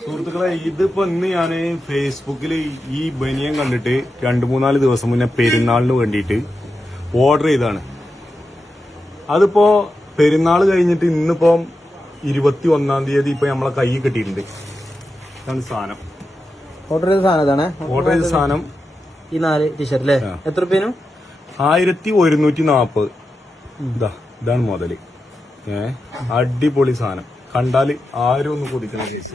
സുഹൃത്തുക്കളെ ഇതിപ്പോ ഇന്ന് ഞാൻ ഫേസ്ബുക്കിൽ ഈ ബനിയം കണ്ടിട്ട് രണ്ടു മൂന്നാൽ ദിവസം മുന്നേ പെരുന്നാളിന് വേണ്ടിയിട്ട് ഓർഡർ ചെയ്താണ് അതിപ്പോ പെരുന്നാൾ കഴിഞ്ഞിട്ട് ഇന്നിപ്പോ ഇരുപത്തി ഒന്നാം തീയതി ഇപ്പൊ നമ്മളെ കൈ കിട്ടിയിട്ടുണ്ട്. ഇതാണ് സാധനം. ഓർഡർ ചെയ്ത സാധനം ഇതാണ്? ഓർഡർ ചെയ്ത സാധനം. ഈ നാല് ടീഷർട്ട് അല്ലേ എത്ര രൂപയും ആയിരത്തി ഒരുന്നൂറ്റി നാപ്പത് ഇതാ ഇതാണ് മുതൽ. ഏഹ് അടിപൊളി സാധനം. കണ്ടാൽ ആരും ഒന്ന് കൊതിക്കുന്ന കേസ്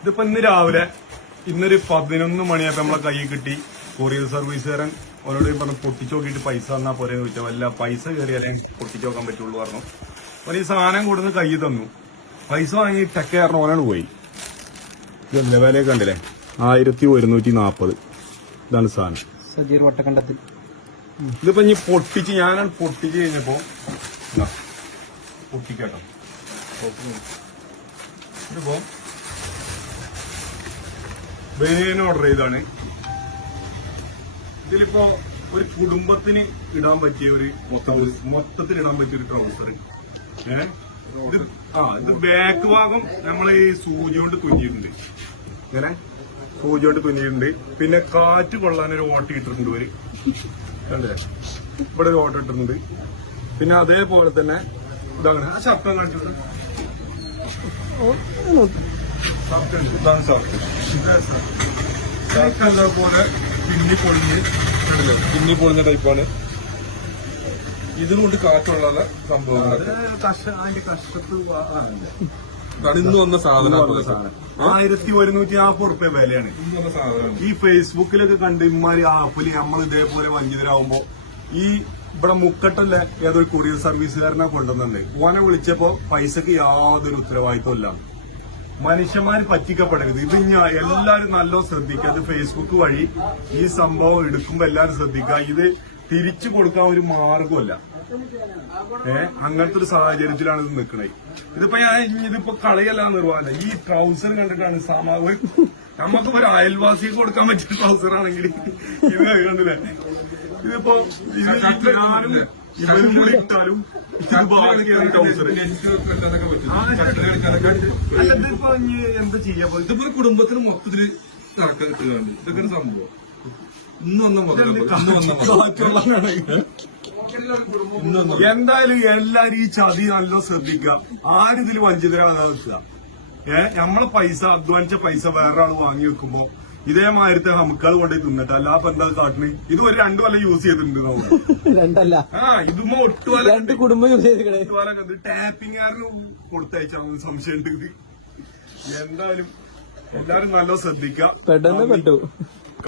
ഇതിപ്പോ ഇന്ന് രാവിലെ ഇന്നൊരു പതിനൊന്ന് മണിയൊക്കെ നമ്മളെ കൈ കിട്ടി കൊറിയർ സർവീസുകാരൻ അവനോട് പറഞ്ഞു പൊട്ടിച്ചു നോക്കിയിട്ട് പൈസ തന്നാ പോരെ ചോദിച്ചാൽ വല്ല പൈസ കയറിയാലേ പൊട്ടിച്ചു നോക്കാൻ പറ്റുള്ളൂ പറഞ്ഞു. അവൻ ഈ സാധനം കൊടുന്ന് കൈ തന്നു. പൈസ വാങ്ങി ടെക്ക കാരണം ഓനാണ് പോയി. ഇതല്ലേ വില കണ്ടില്ലേ? ആയിരത്തി ഒരുന്നൂറ്റി നാപ്പത്. ഇതാണ് സാധനം. സജീർ വട്ടക്കണ്ടത്തിൽ ഇതിപ്പോ ഇനി പൊട്ടിച്ച് ഞാനാണ് പൊട്ടിച്ച് കഴിഞ്ഞപ്പോ പൊട്ടിക്കട്ടോ. ഇതിപ്പോ ബനിയൻ ഓർഡർ ചെയ്താണ് ഇതിലിപ്പോ ഒരു കുടുംബത്തിന് ഇടാൻ പറ്റിയ ഒരു മൊത്തത്തിൽ ഇടാൻ പറ്റിയ ഒരു ട്രൗസർ ഏഹ് ഇത് ആ ഇത് ബാക്ക് ഭാഗം നമ്മൾ ഈ സൂചി കൊണ്ട് തുന്നിയിട്ടുണ്ട് ഇങ്ങനെ സൂചി കൊണ്ട് തുന്നിയിട്ടുണ്ട് പിന്നെ കാറ്റ് കൊള്ളാൻ ഒരു ഓട്ടി ഇട്ടിട്ടുണ്ട് ഒരു കണ്ടേ? ഇവിടെ ഒരു ഓട്ടം ഇട്ടിട്ടുണ്ട്. പിന്നെ അതേപോലെ തന്നെ ഇതാണ്. ആ ശബ്ദം ഉണ്ട്. ഇതാണ് പിന്നി പൊളിഞ്ഞ് കണ്ടില്ലേ? പിന്നി പൊളിഞ്ഞ ടൈപ്പാണ് ഇതിനുകൊണ്ട് കാറ്റുള്ള സംഭവങ്ങൾ ഇന്ന് വന്ന സാധനം ആയിരത്തി ഒരുന്നൂറ്റി നാൽപ്പത് റുപ്യ വിലയാണ് ഈ ഫേസ്ബുക്കിലൊക്കെ കണ്ട് ഇമാരി ആപ്പിൽ നമ്മൾ ഇതേപോലെ വഞ്ചിതരാകുമ്പോ ഈ ഇവിടെ മുക്കട്ടല്ല? ഏതൊരു കൊറിയർ സർവീസുകാരനെ കൊണ്ടുവന്നുണ്ട് ഓനെ വിളിച്ചപ്പോ പൈസക്ക് യാതൊരു ഉത്തരവാദിത്വം ഇല്ല. മനുഷ്യന്മാര് പറ്റിക്കപ്പെടരുത്. ഇത് ഞാൻ എല്ലാരും നല്ല ശ്രദ്ധിക്കുക. അത് ഫേസ്ബുക്ക് വഴി ഈ സംഭവം എടുക്കുമ്പോ എല്ലാരും ശ്രദ്ധിക്കുക. ഇത് തിരിച്ചു കൊടുക്കാൻ ഒരു മാർഗമല്ല ഏ? അങ്ങനത്തെ ഒരു സാഹചര്യത്തിലാണ് ഇത് നിൽക്കണേ ഇതിപ്പോ ഞാൻ ഇതിപ്പോ കളയല്ല നിർവാഹന ഈ ട്രൗസർ കണ്ടിട്ടാണ് സാമാ നമുക്ക് ഒരു അയൽവാസിക്ക് കൊടുക്കാൻ പറ്റിയ ട്രൗസർ ആണെങ്കിൽ ഇത് കണ്ടില്ലേ? ഇതിപ്പോ ഇവരും കൂടി ഇട്ടാലും ഇതിപ്പോ ഇനി എന്താ ചെയ്യാ ഇതിപ്പോ കുടുംബത്തിന് മൊത്തത്തിൽ നടക്കാൻ കിട്ടുകയാണ്. ഇതൊക്കെ ഒരു സംഭവം. ഇന്ന് വന്ന മുതൽ ഇന്ന് വന്ന മുതൽ ഇന്ന് വന്ന എന്തായാലും എല്ലാരും ഈ ചതി നല്ല ശ്രദ്ധിക്കുക. ആരിതിൽ വഞ്ചിതരാകാതെ നിൽക്കുക ഏഹ് നമ്മളെ പൈസ അധ്വാനിച്ച പൈസ വേറൊരാൾ വാങ്ങി വെക്കുമ്പോ ഇതേമാതിരത്തെ അത് കൊണ്ടുപോയി തിന്നിട്ട് അല്ലാപ്പൊ എന്താ കാട്ടിന് ഇത് ഒരു രണ്ടു കൊല്ലം യൂസ് ചെയ്തിട്ടുണ്ട് നമ്മൾ രണ്ടല്ല. ആ ഇതുമ്പോ ഒട്ടുവല രണ്ട് കുടുംബം യൂസ് ചെയ്തിക്കണേ ടാപ്പിംഗുകാരന് കൊടുത്തയച്ചാൽ സംശയമുണ്ട് ഇത്. എന്തായാലും എല്ലാരും നല്ല ശ്രദ്ധിക്കുക പെട്ടെന്ന് പെട്ടു.